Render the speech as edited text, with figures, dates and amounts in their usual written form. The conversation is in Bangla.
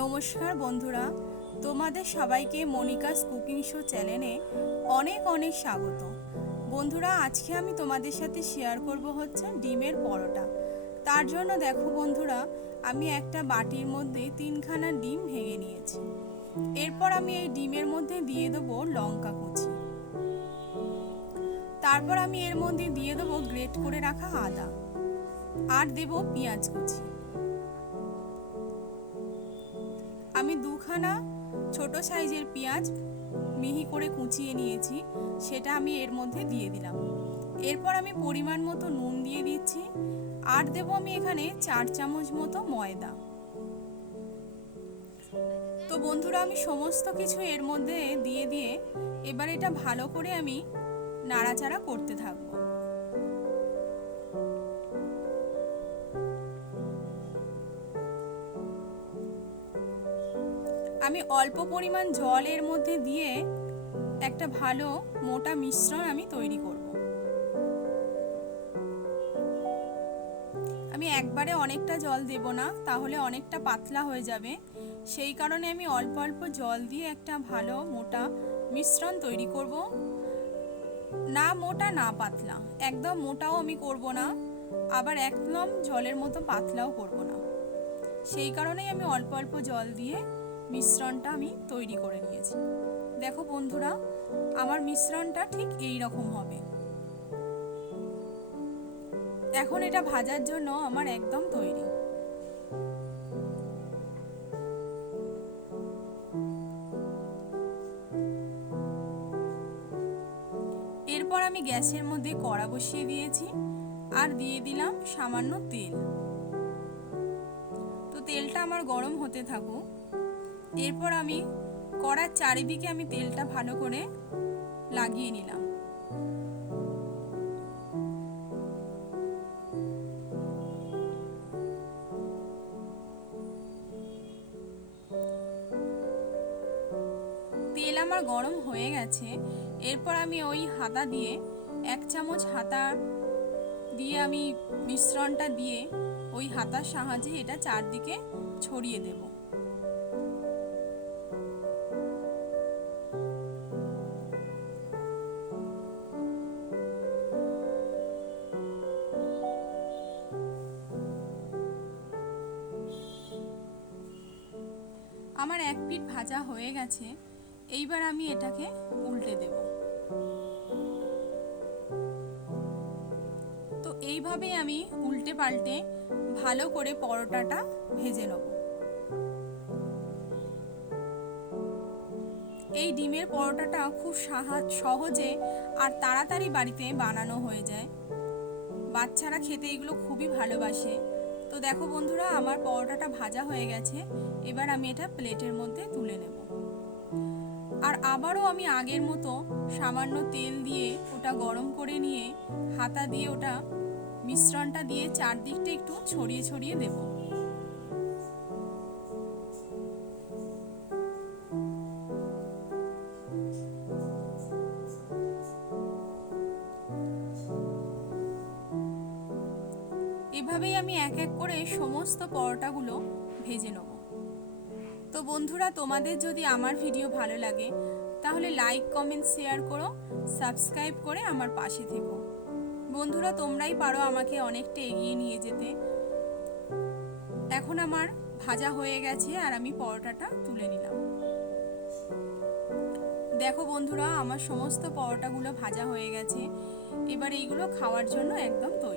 নমস্কার বন্ধুরা, তোমাদের সবাইকে মনিকাস কুকিং শো চ্যানেলে অনেক অনেক স্বাগত। বন্ধুরা, আজকে আমি তোমাদের সাথে শেয়ার করব হচ্ছে ডিমের পরোটা। তার জন্য দেখো বন্ধুরা, আমি একটা বাটির মধ্যে 3খানা ডিম ভেঙে নিয়েছি। এরপর আমি এই ডিমের মধ্যে দিয়ে দেবো লঙ্কা কুচি। তারপর আমি এর মধ্যে দিয়ে দেবো গ্রেট করে রাখা আদা আর দেবো পেঁয়াজ কুচি। আমি 2খানা ছোট সাইজের পেঁয়াজ মিহি করে কুচিয়ে নিয়েছি, সেটা আমি এর মধ্যে দিয়ে দিলাম। এরপর আমি পরিমাণ মতো নুন দিয়ে দিচ্ছি আর দেবো আমি এখানে 4 চামচ মতো ময়দা। তো বন্ধুরা, আমি সমস্ত কিছু এর মধ্যে দিয়ে এবার এটা ভালো করে আমি নাড়াচাড়া করতে থাকবো। আমি অল্প পরিমাণ জল এর মধ্যে দিয়ে একটা ভালো মোটা মিশ্রণ আমি তৈরি করব। আমি একবারে অনেকটা জল দেব না, তাহলে অনেকটা পাতলা হয়ে যাবে। সেই কারণে আমি অল্প অল্প জল দিয়ে একটা ভালো মোটা মিশ্রণ তৈরি করব। না মোটা না পাতলা, একদম মোটাও আমি করব না, আবার একদম জলের মতো পাতলাও করব না। সেই কারণেই আমি অল্প অল্প জল দিয়ে মিশ্রণটা আমি তৈরি করে নিয়েছি। দেখো বন্ধুরা, আমার মিশ্রণটা ঠিক এই রকম হবে। এখন এটা ভাজার জন্য আমার একদম তৈরি। এরপর আমি গ্যাসের মধ্যে কড়া বসিয়ে দিয়েছি আর দিয়ে দিলাম সামান্য তেল। তো তেলটা আমার গরম হতে থাকুক। এরপর আমি কড়ার চারিদিকে আমি তেলটা ভালো করে লাগিয়ে নিলাম। তেল আমার গরম হয়ে গেছে। এরপর আমি ওই হাতা দিয়ে 1 চামচ হাতা দিয়ে আমি মিশ্রণটা দিয়ে ওই হাতার সাহায্যে এটা চারদিকে ছড়িয়ে দেব। আমার এক পিঠ ভাজা হয়ে গেছে। এইবার আমি এটাকে উল্টে দেব। তো এইভাবেই আমি উল্টে পাল্টে ভালো করে পরোটাটা ভেজে নেব। এই ডিমের পরোটাটা খুব সহজে আর তাড়াতাড়ি বাড়িতে বানানো হয়ে যায়। বাচ্চারা খেতে এগুলো খুবই ভালোবাসে। তো দেখো বন্ধুরা, আমার পরোটাটা ভাজা হয়ে গেছে। এবার আমি এটা প্লেটের মধ্যে তুলে নেব। আর আবারও আমি আগের মতো সামান্য তেল দিয়ে ওটা গরম করে নিয়ে হাতা দিয়ে ওটা মিশ্রণটা দিয়ে চারদিকটা একটু ছড়িয়ে ছড়িয়ে দেব। এভাবেই আমি এক এক করে সমস্ত পরোটাগুলো ভেজে নেব। তো বন্ধুরা, তোমাদের যদি আমার ভিডিও ভালো লাগে তাহলে লাইক কমেন্ট শেয়ার করো, সাবস্ক্রাইব করে আমার পাশে থেকো। বন্ধুরা, তোমরাই পারো আমাকে অনেকটা এগিয়ে নিয়ে যেতে। এখন আমার ভাজা হয়ে গেছে আর আমি পরোটাটা তুলে নিলাম। দেখো বন্ধুরা, আমার সমস্ত পরোটাগুলো ভাজা হয়ে গেছে। এবার এইগুলো খাওয়ার জন্য একদম তৈরি।